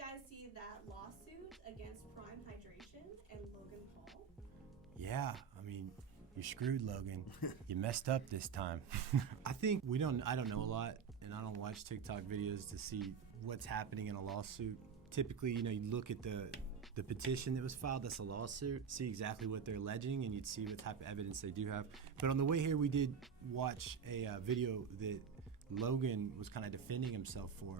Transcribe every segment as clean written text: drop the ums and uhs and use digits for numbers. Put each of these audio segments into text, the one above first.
guys see that lawsuit against Prime Hydration and Logan Paul? Yeah, I mean, you're screwed, Logan. You messed up this time. I don't know a lot, and I don't watch TikTok videos to see what's happening in a lawsuit. Typically, you look at the petition that was filed, that's a lawsuit, see exactly what they're alleging, and you'd see what type of evidence they do have. But on the way here, we did watch a video that Logan was kind of defending himself for,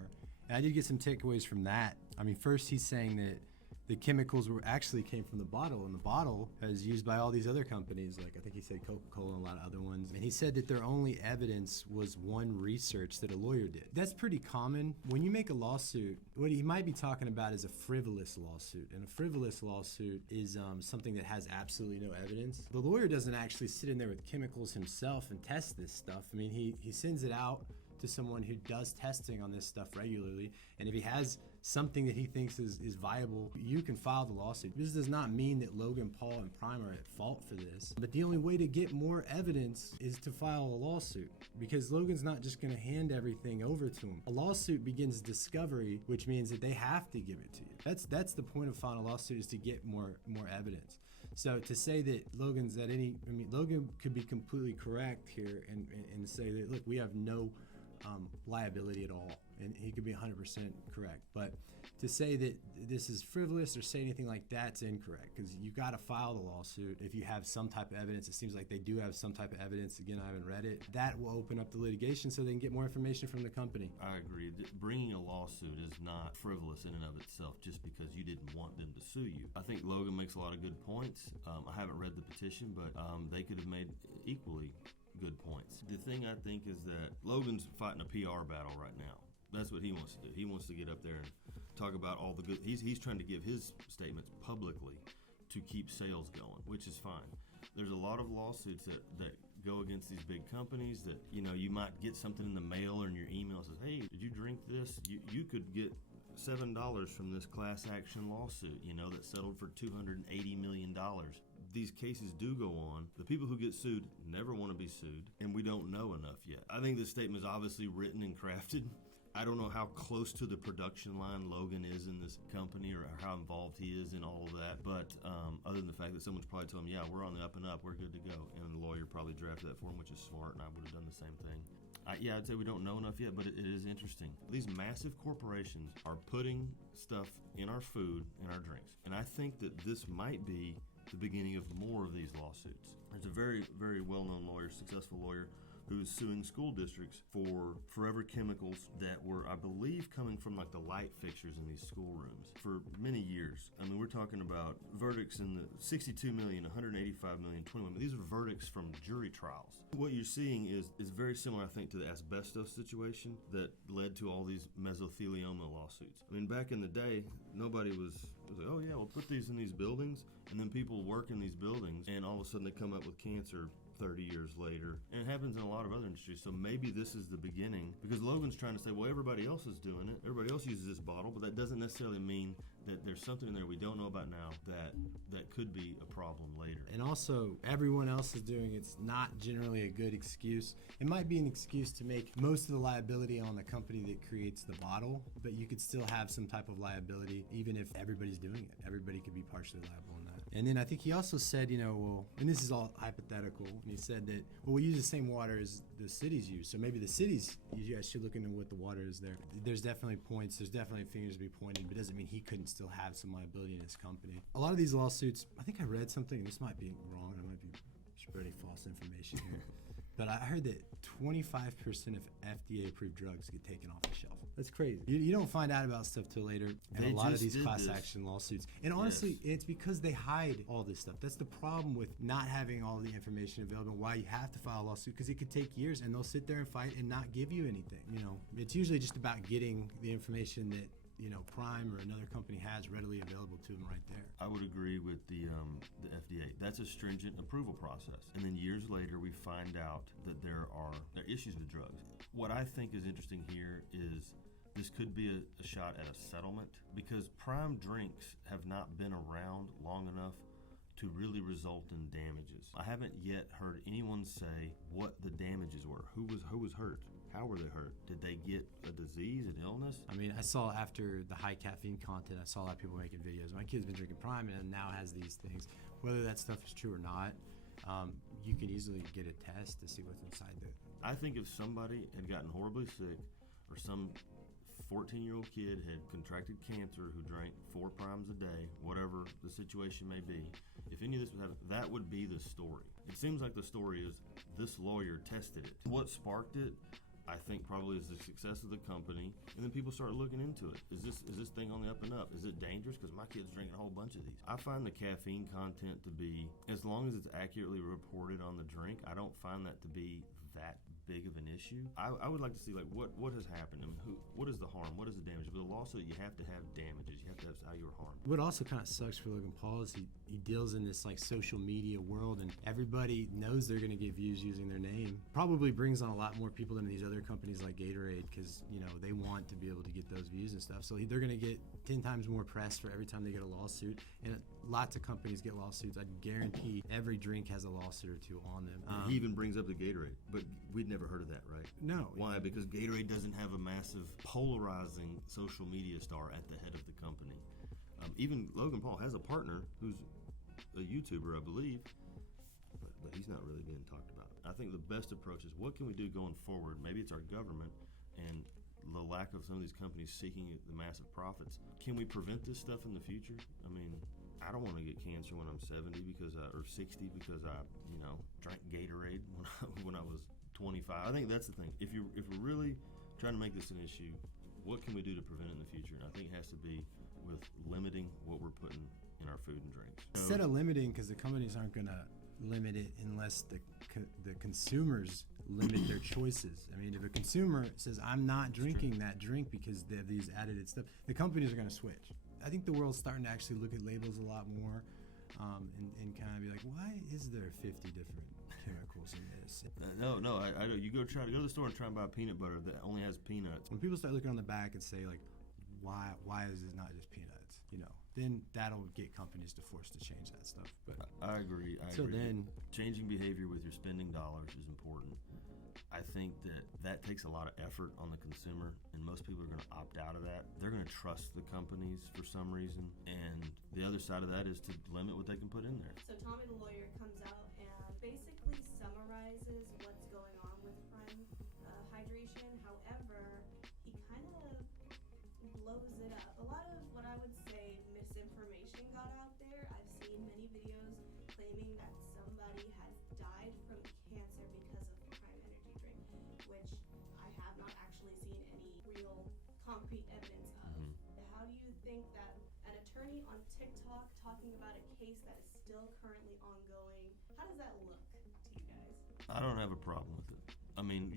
and I did get some takeaways from that. I mean, first, he's saying that the chemicals actually came from the bottle, and the bottle is used by all these other companies, like I think he said Coca-Cola and a lot of other ones. And he said that their only evidence was one research that a lawyer did. That's pretty common. When you make a lawsuit, what he might be talking about is a frivolous lawsuit. And a frivolous lawsuit is something that has absolutely no evidence. The lawyer doesn't actually sit in there with chemicals himself and test this stuff. I mean, he sends it out to someone who does testing on this stuff regularly, and if he has something that he thinks is viable, you can file the lawsuit. This does not mean that Logan Paul and Prime are at fault for this, but the only way to get more evidence is to file a lawsuit, because Logan's not just going to hand everything over to him. A lawsuit begins discovery, which means that they have to give it to you. That's the point of filing a lawsuit, is to get more evidence. So to say that Logan could be completely correct here and say that, look, we have no liability at all, and he could be 100% correct. But to say that this is frivolous or say anything like that's incorrect, because you got to file the lawsuit if you have some type of evidence. It seems like they do have some type of evidence. Again, I haven't read it. That will open up the litigation so they can get more information from the company. I agree. Bringing a lawsuit is not frivolous in and of itself just because you didn't want them to sue you. I think Logan makes a lot of good points. I haven't read the petition, but they could have made equally good points. The thing I think is that Logan's fighting a PR battle right now. That's what he wants to do. He wants to get up there and talk about all the good. He's trying to give his statements publicly to keep sales going, which is fine. There's a lot of lawsuits that go against these big companies that, you might get something in the mail or in your email that says, hey, did you drink this? You could get $7 from this class action lawsuit, that settled for $280 million. These cases do go on. The people who get sued never want to be sued, and we don't know enough yet. I think this statement is obviously written and crafted. I don't know how close to the production line Logan is in this company or how involved he is in all of that, but other than the fact that someone's probably told him, yeah, we're on the up and up, we're good to go, and the lawyer probably drafted that for him, which is smart, and I would have done the same thing. I'd say we don't know enough yet, but it is interesting. These massive corporations are putting stuff in our food and our drinks, and I think that this might be the beginning of more of these lawsuits. There's a very, very well-known lawyer, successful lawyer, who is suing school districts for forever chemicals that were, I believe, coming from like the light fixtures in these schoolrooms for many years. I mean, we're talking about verdicts in the 62 million, 185 million, 21 million. These are verdicts from jury trials. What you're seeing is very similar, I think, to the asbestos situation that led to all these mesothelioma lawsuits. I mean, back in the day, nobody was like, oh yeah, we'll put these in these buildings, and then people work in these buildings, and all of a sudden they come up with cancer 30 years later. And it happens in a lot of other industries. So maybe this is the beginning, because Logan's trying to say, well, everybody else is doing it. Everybody else uses this bottle, but that doesn't necessarily mean that there's something in there we don't know about now that could be a problem later. And also, everyone else is doing it's not generally a good excuse. It might be an excuse to make most of the liability on the company that creates the bottle, but you could still have some type of liability even if everybody's doing it. Everybody could be partially liable in that. And then I think he also said, well, and this is all hypothetical, and he said that, well, we use the same water as the cities use, so maybe the cities, you guys should look into what the water is there. There's definitely points, there's definitely fingers to be pointed, but it doesn't mean he couldn't still have some liability in his company. A lot of these lawsuits, I think I read something, and this might be wrong, I might be spreading false information here, but I heard that 25% of FDA-approved drugs get taken off the shelf. That's crazy. You don't find out about stuff till later, and a lot of these class action lawsuits. And honestly, it's because they hide all this stuff. That's the problem with not having all the information available, why you have to file a lawsuit, because it could take years, and they'll sit there and fight and not give you anything. It's usually just about getting the information that Prime or another company has readily available to them right there. I would agree with the FDA. That's a stringent approval process. And then years later, we find out that there are issues with drugs. What I think is interesting here is this could be a shot at a settlement, because Prime drinks have not been around long enough to really result in damages. I haven't yet heard anyone say what the damages were, who was hurt. How were they hurt? Did they get a disease, an illness? I mean, I saw after the high caffeine content, I saw a lot of people making videos. My kid's been drinking Prime and now has these things. Whether that stuff is true or not, you can easily get a test to see what's inside the. I think if somebody had gotten horribly sick, or some 14-year-old kid had contracted cancer who drank 4 primes a day, whatever the situation may be, if any of this would happen, that would be the story. It seems like the story is this lawyer tested it. What sparked it, I think, probably is the success of the company, and then people start looking into it. Is this thing on the up and up? Is it dangerous? Because my kid's drinking a whole bunch of these. I find the caffeine content to be, as long as it's accurately reported on the drink, I don't find that to be that big of an issue. I would like to see, like, what has happened and what is the harm, what is the damage. With a lawsuit, you have to have damages, you have to have how you were harmed. What also kind of sucks for Logan Paul is he deals in this like social media world, and everybody knows they're going to get views using their name. Probably brings on a lot more people than these other companies like Gatorade, because they want to be able to get those views and stuff. So they're going to get 10 times more press for every time they get a lawsuit, and lots of companies get lawsuits. I guarantee every drink has a lawsuit or two on them. He even brings up the Gatorade, but we'd never heard of that, right? No. Why? Because Gatorade doesn't have a massive polarizing social media star at the head of the company. Even Logan Paul has a partner who's a YouTuber, I believe, but he's not really being talked about. I think the best approach is, what can we do going forward? Maybe it's our government and the lack of some of these companies seeking the massive profits. Can we prevent this stuff in the future? I mean, I don't want to get cancer when I'm 70 or 60 because I drank Gatorade when I was 25. I think that's the thing. If we're really trying to make this an issue, what can we do to prevent it in the future? And I think it has to be with limiting what we're putting in our food and drinks. Instead of limiting, because the companies aren't going to limit it unless the consumers limit their choices. I mean, if a consumer says, I'm not drinking that drink because they have these added stuff, the companies are going to switch. I think the world's starting to actually look at labels a lot more and kind of be like, why is there 50 different chemicals in this? No. I you go to the store and try and buy peanut butter that only has peanuts. When people start looking on the back and say, like, why is it not just peanuts? Then that'll get companies to force to change that stuff. But I agree. Then, changing behavior with your spending dollars is important. I think that takes a lot of effort on the consumer, and most people are going to opt out of that. They're going to trust the companies for some reason, and the other side of that is to limit what they can put in there. So Tommy the lawyer comes out and basically summarizes what's going on with prime hydration. However, he kind of blows it up. A lot of what I would say misinformation got out there. I've seen many videos claiming that somebody has died from cancer because of prime energy drink, which I have not actually seen any real concrete evidence of. How do you think that an attorney on TikTok talking about a case that is still currently ongoing, how does that look to you guys? I don't have a problem with it. I mean,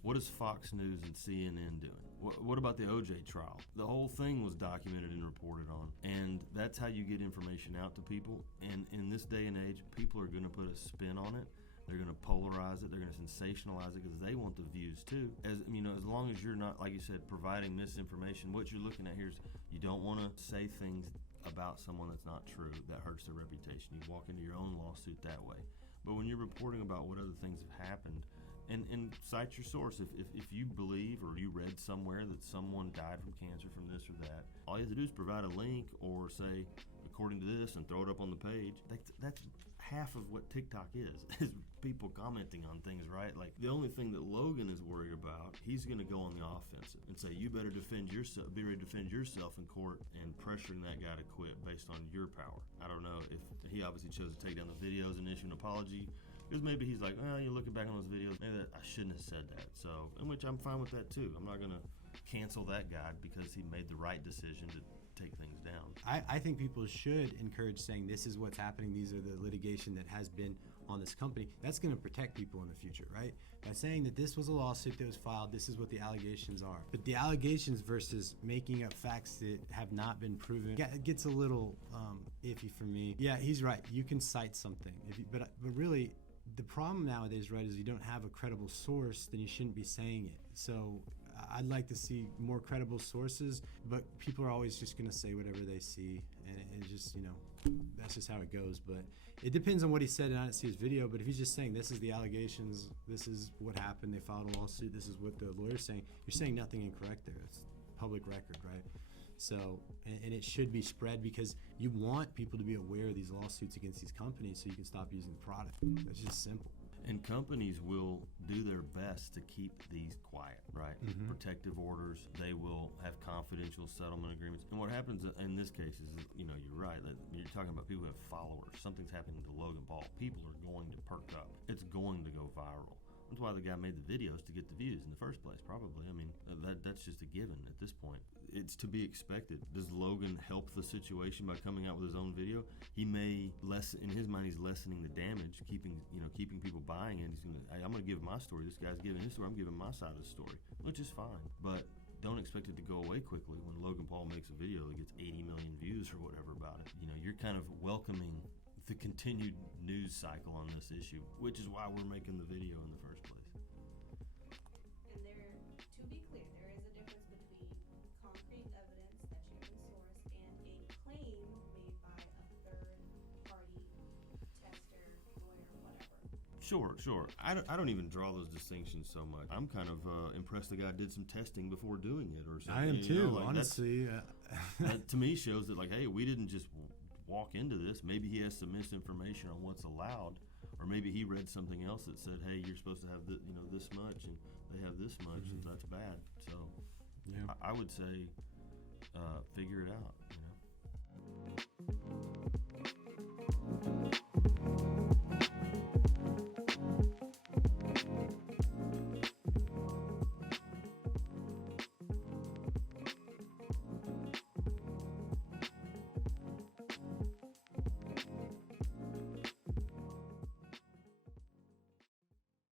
what is Fox News and CNN doing? What about the OJ trial? The whole thing was documented and reported on, and that's how you get information out to people. And in this day and age, people are going to put a spin on it. They're going to polarize it. They're going to sensationalize it because they want the views too. As long as you're not, like you said, providing misinformation, what you're looking at here is you don't want to say things about someone that's not true that hurts their reputation. You walk into your own lawsuit that way. But when you're reporting about what other things have happened, and cite your source. If you believe or you read somewhere that someone died from cancer from this or that, all you have to do is provide a link or say, according to this, and throw it up on the page. That's half of what TikTok is people commenting on things, right? Like, the only thing that Logan is worried about, he's going to go on the offensive and say, you better defend yourself, be ready to defend yourself in court, and pressuring that guy to quit based on your power. I don't know if he obviously chose to take down the videos and issue an apology. Because maybe he's like, you're looking back on those videos, maybe I shouldn't have said that. So, in which I'm fine with that too. I'm not going to cancel that guy because he made the right decision to take things down. I think people should encourage saying, this is what's happening, these are the litigation that has been on this company. That's going to protect people in the future, right? By saying that this was a lawsuit that was filed, this is what the allegations are. But the allegations versus making up facts that have not been proven, it gets a little iffy for me. Yeah, he's right. You can cite something, but really, the problem nowadays, right, is you don't have a credible source, then you shouldn't be saying it. So I'd like to see more credible sources, but people are always just going to say whatever they see, and just, that's just how it goes. But it depends on what he said, and I didn't see his video, but if he's just saying this is the allegations, this is what happened, they filed a lawsuit, this is what the lawyer's saying, you're saying nothing incorrect there. It's public record, right? So, and it should be spread, because you want people to be aware of these lawsuits against these companies so you can stop using the product. That's just simple. And companies will do their best to keep these quiet, right? Mm-hmm. Protective orders. They will have confidential settlement agreements. And what happens in this case is, you're right. You're talking about people who have followers. Something's happening to Logan Paul. People are going to perk up. It's going to go viral. That's why the guy made the videos, to get the views in the first place, probably. I mean, that's just a given at this point. It's to be expected. Does Logan help the situation by coming out with his own video? He may in his mind, he's lessening the damage, keeping people buying it. I'm gonna give my story. This guy's giving his story. I'm giving my side of the story, which is fine. But don't expect it to go away quickly when Logan Paul makes a video that gets 80 million views or whatever about it. You're kind of welcoming the continued news cycle on this issue, which is why we're making the video in the first place. And to be clear, there is a difference between concrete evidence that you can source and a claim made by a third-party tester, lawyer, whatever. Sure. I don't even draw those distinctions so much. I'm kind of impressed the guy did some testing before doing it or something. I am too, honestly. That to me shows that, hey, we didn't just walk into this. Maybe he has some misinformation on what's allowed, or maybe he read something else that said, hey, you're supposed to have this much, and they have this much, and that's bad. So yeah. I would say figure it out.